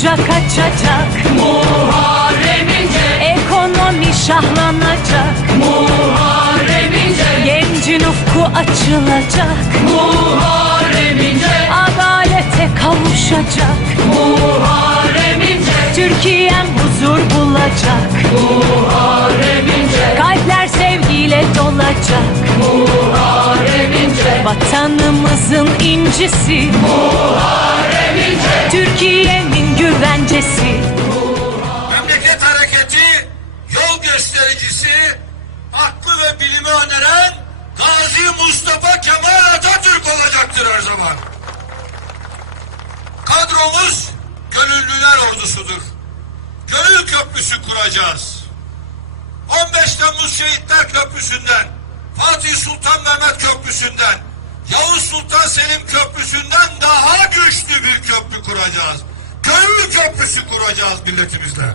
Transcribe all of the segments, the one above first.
kucak açacak Muharrem İnce, Ekonomi şahlanacak. Muharrem İnce, Gencin ufku açılacak. Muharrem İnce, Adalete kavuşacak. Muharrem İnce, Türkiye'm huzur bulacak. Muharrem İnce, Kalpler sevgiyle dolacak. Muharrem İnce, Vatanımızın incisi. Muharrem İnce, Güvencesi Memleket hareketi yol göstericisi, aklı ve bilimi öneren Gazi Mustafa Kemal Atatürk olacaktır her zaman. Kadromuz gönüllüler ordusudur. Gönül köprüsü kuracağız. 15 Temmuz Şehitler Köprüsü'nden, Fatih Sultan Mehmet Köprüsü'nden, Yavuz Sultan Selim Köprüsü'nden köprüsü kuracağız milletimizle.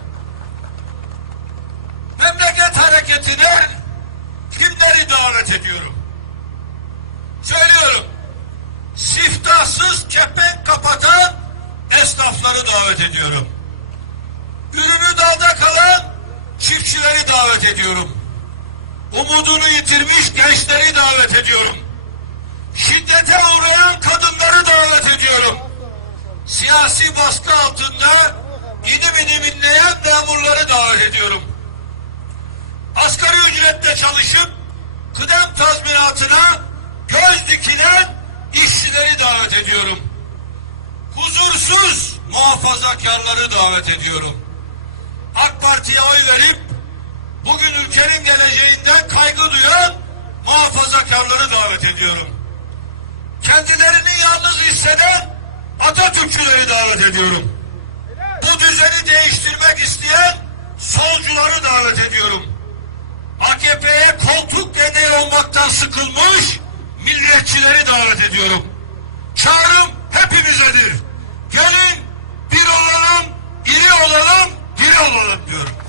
Memleket hareketine kimleri davet ediyorum? Söylüyorum. Siftahsız kepenk kapatan esnafları davet ediyorum. Ürünü dalda kalan çiftçileri davet ediyorum. Umudunu yitirmiş gençleri davet ediyorum. Siyasi baskı altında inim inim inleyen memurları davet ediyorum. Asgari ücretle çalışıp kıdem tazminatına göz dikilen işçileri davet ediyorum. Huzursuz muhafazakarları davet ediyorum. AK Parti'ye oy verip bugün ülkenin geleceğinden kaygı duyan muhafazakarları davet ediyorum. Kendilerini yalnız hisseden Atatürkçüleri davet ediyorum. Bu düzeni değiştirmek isteyen solcuları davet ediyorum. AKP'ye koltuk deneyi olmaktan sıkılmış milliyetçileri davet ediyorum. Çağrım hepimizedir. Gelin bir olalım, iri olalım, diri olalım diyorum.